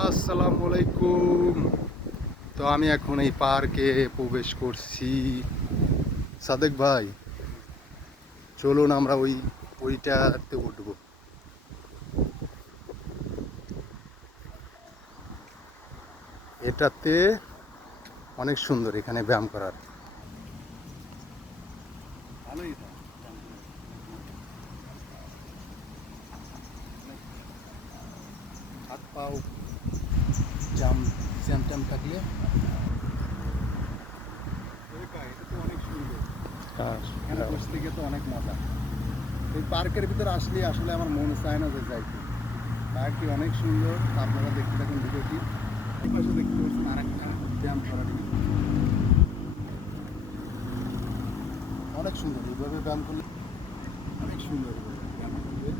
আসসালামু আলাইকুম। তো আমি এখন এই পার্কে প্রবেশ করছি। সাদেক ভাই, চলুন আমরা ওইটাতে উঠবো। এটাতে অনেক সুন্দর, এখানে ব্যায়াম করার ভালোই। হাত পাও জ্যাম ট্যাম থাকলে এটা তো অনেক সুন্দর। এখানে বসতে গিয়ে তো অনেক মজা। এই পার্কের ভিতরে আসলে আসলে আমার মন চায় না যে যাইতে। পার্কটি অনেক সুন্দর, আপনারা দেখতে থাকুন ভিডিওটি। এই পাশে দেখতে পাচ্ছেন আরেকটা ব্যায়াম করার অনেক সুন্দর। এইভাবে ব্যায়াম করলে অনেক সুন্দর ব্যায়াম করবে।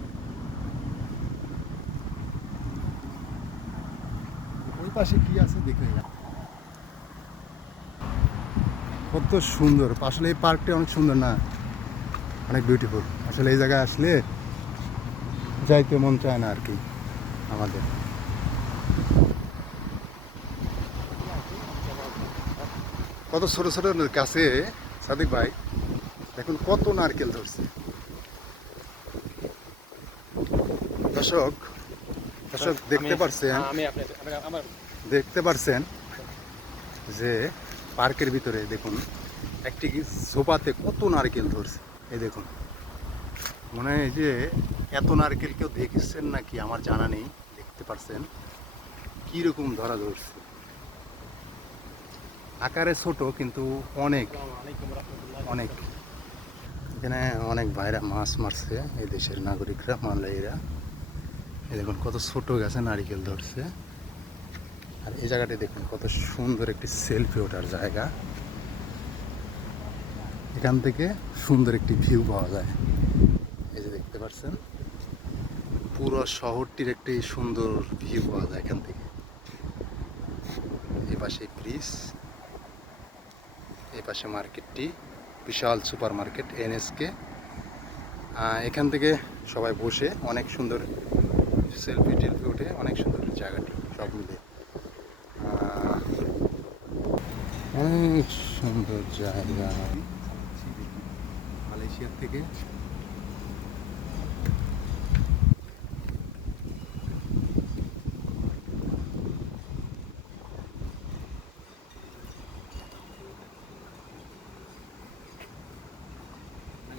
ওই পাশে কি আছে দেখে কত সুন্দর। আসলে এই পার্কটি অনেক সুন্দর না, অনেক বিউটিফুল। আসলে এই জায়গায় আসলে যাইতে মন চায় না আর কি আমাদের। কত ছোট ছোট গাছে সাদিক ভাই দেখুন কত নারকেল ধরছে। দর্শক দর্শক দেখতে পারছেন যে পার্কের ভিতরে দেখুন একটি সোফাতে কত নারকেল ধরছে। এই দেখুন, মনে হয় যে এত নারকেল কেউ দেখেছেন নাকি আমার জানা নেই। দেখতে পারছেন কিরকম ধরা ধরছে। আকারে ছোট কিন্তু অনেক অনেক। এখানে অনেক ভাইরা মাছ মারছে, এই দেশের নাগরিকরা, মালয়েরা। এই দেখুন কত ছোট গাছে নারিকেল ধরছে। আর এই জায়গাটি দেখুন কত সুন্দর একটি সেলফি ওঠার জায়গা। এখান থেকে সুন্দর একটি ভিউ পাওয়া যায়। এই যে দেখতে পাচ্ছেন পুরো শহরটির একটি সুন্দর ভিউ পাওয়া যায় এখান থেকে। এই পাশে ব্রিজ, এই পাশে মার্কেটটি, বিশাল সুপার মার্কেট এনএসকে। এখান থেকে সবাই বসে অনেক সুন্দর সেলফি টেলফি ওঠে। অনেক সুন্দর জায়গাটি সব মিলে, অনেক সুন্দর জায়গা। মালয়েশিয়ার থেকে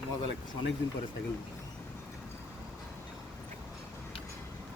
মজা লাগছে। অনেকদিন পরে সাইকেল